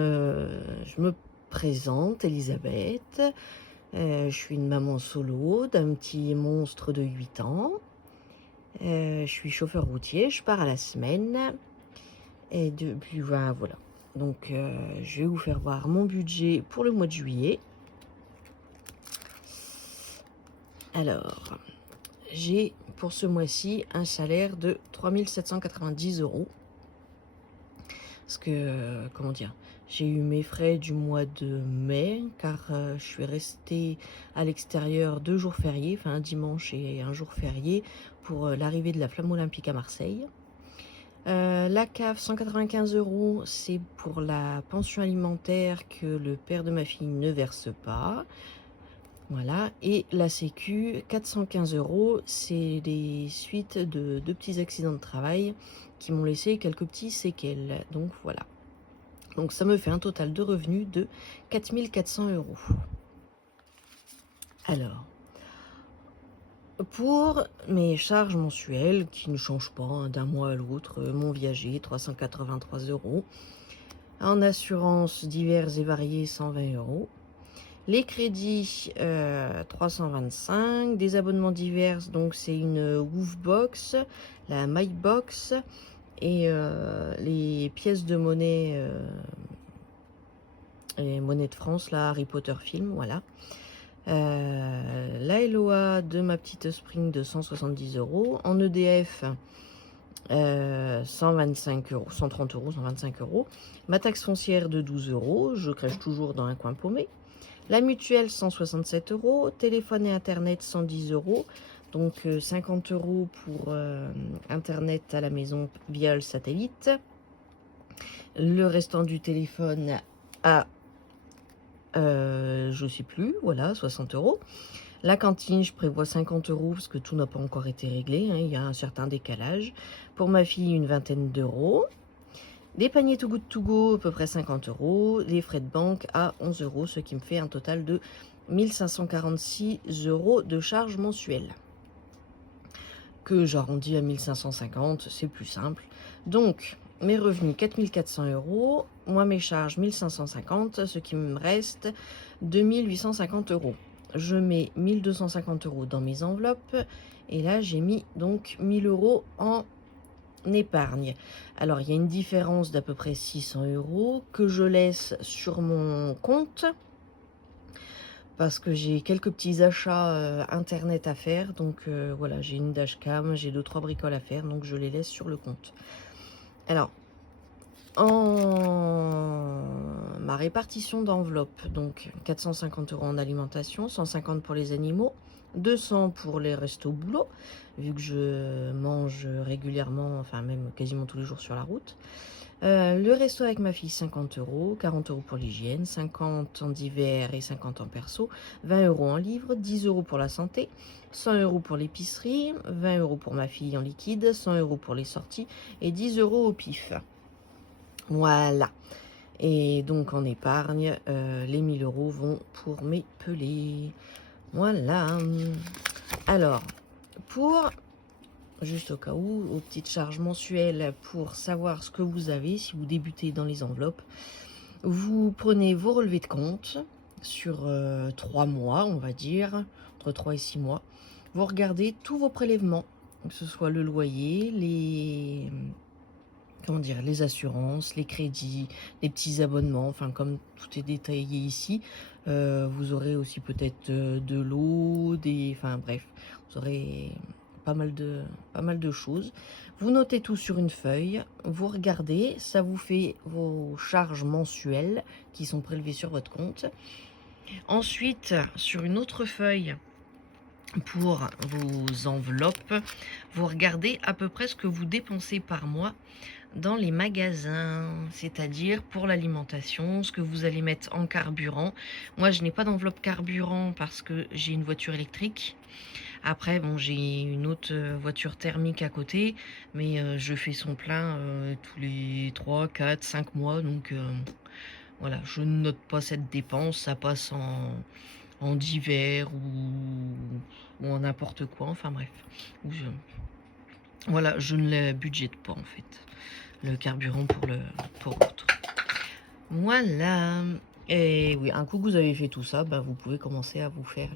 je me présente, Elisabeth. Je suis une maman solo d'un petit monstre de 8 ans. Je suis chauffeur routier, je pars à la semaine. Et depuis, voilà. Donc, je vais vous faire voir mon budget pour le mois de juillet. Alors, j'ai pour ce mois-ci un salaire de 3 790 €. Parce que, comment dire, j'ai eu mes frais du mois de mai, car je suis restée à l'extérieur 2 jours fériés, enfin un dimanche et un jour férié, pour l'arrivée de la Flamme Olympique à Marseille. La CAF, 195 €, c'est pour la pension alimentaire que le père de ma fille ne verse pas. Voilà, et la Sécu, 415 €, c'est des suites de petits accidents de travail qui m'ont laissé quelques petits séquelles. Donc voilà. Donc ça me fait un total de revenus de 4 400 €. Alors, pour mes charges mensuelles, qui ne changent pas hein, d'un mois à l'autre, mon viager, 383 €. En assurances diverses et variées, 120 €. Les crédits, 325. Des abonnements divers, donc c'est une Woofbox, la MyBox et les pièces de monnaie, les monnaies de France, là, Harry Potter film, voilà. La LOA de ma petite Spring de 170 €. En EDF, 125 €, 130 €, 125 €. Ma taxe foncière de 12 €, je crèche toujours dans un coin paumé. La mutuelle, 167 €. Téléphone et internet, 110 €. Donc 50 € pour internet à la maison via le satellite. Le restant du téléphone à je sais plus, voilà, 60 €. La cantine, je prévois 50 € parce que tout n'a pas encore été réglé, hein, il y a un certain décalage. Pour ma fille, une vingtaine d'euros. Des paniers Too Good To Go, à peu près 50 €. Les frais de banque à 11 €, ce qui me fait un total de 1546 € de charges mensuelles. Que j'arrondis à 1550, c'est plus simple. Donc, mes revenus 4400 €, moi mes charges 1550, ce qui me reste 2850 €. Je mets 1250 € dans mes enveloppes et là j'ai mis donc 1000 € en épargne. Alors il y a une différence d'à peu près 600 € que je laisse sur mon compte parce que j'ai quelques petits achats internet à faire. Donc voilà, j'ai une dashcam, j'ai 2-3 bricoles à faire, donc je les laisse sur le compte. Alors, en ma répartition d'enveloppe, donc 450 € en alimentation, 150 pour les animaux, 200 pour les restos boulot, vu que je mange régulièrement, enfin même quasiment tous les jours sur la route. Le resto avec ma fille, 50 €, 40 € pour l'hygiène, 50 en divers et 50 en perso, 20 € en livres, 10 € pour la santé, 100 € pour l'épicerie, 20 € pour ma fille en liquide, 100 € pour les sorties et 10 € au pif. Voilà. Et donc en épargne, les 1000 € vont pour mes pelés. Voilà. Alors, pour, juste au cas où, aux petites charges mensuelles, pour savoir ce que vous avez, si vous débutez dans les enveloppes, vous prenez vos relevés de compte sur 3 mois, on va dire, entre 3 et 6 mois. Vous regardez tous vos prélèvements, que ce soit le loyer, les comment dire, les assurances, les crédits, les petits abonnements, enfin comme tout est détaillé ici, vous aurez aussi peut-être de l'eau, enfin bref, vous aurez pas mal de choses. Vous notez tout sur une feuille, vous regardez, ça vous fait vos charges mensuelles qui sont prélevées sur votre compte. Ensuite, sur une autre feuille, pour vos enveloppes, vous regardez à peu près ce que vous dépensez par mois dans les magasins, c'est-à-dire pour l'alimentation, ce que vous allez mettre en carburant. Moi, je n'ai pas d'enveloppe carburant parce que j'ai une voiture électrique. Après, bon, j'ai une autre voiture thermique à côté, mais je fais son plein tous les 3, 4, 5 mois. Donc voilà, je ne note pas cette dépense, ça passe en divers ou en n'importe quoi, enfin bref. Voilà, je ne la budgète pas en fait. Le carburant pour l'autre. Voilà. Et oui, un coup que vous avez fait tout ça, bah, vous pouvez commencer à vous faire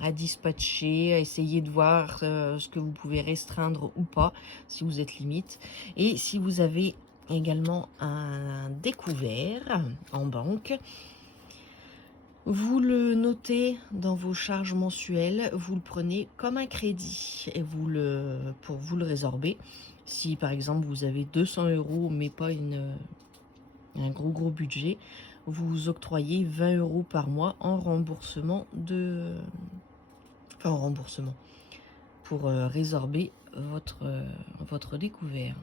à dispatcher, à essayer de voir ce que vous pouvez restreindre ou pas, si vous êtes limite. Et si vous avez également un découvert en banque, vous le notez dans vos charges mensuelles, vous le prenez comme un crédit et pour vous le résorber. Si par exemple vous avez 200 € mais pas un gros budget, vous octroyez 20 € par mois en remboursement en remboursement pour résorber votre découvert.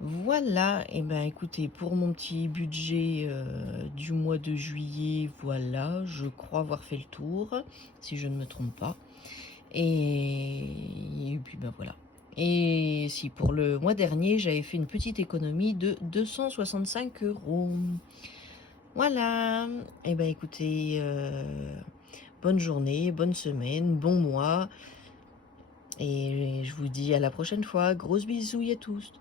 Voilà, et ben écoutez, pour mon petit budget du mois de juillet, voilà, je crois avoir fait le tour, si je ne me trompe pas. Et puis ben voilà. Et si pour le mois dernier, j'avais fait une petite économie de 265 €. Voilà, et ben écoutez, bonne journée, bonne semaine, bon mois. Et je vous dis à la prochaine fois. Gros bisous à tous.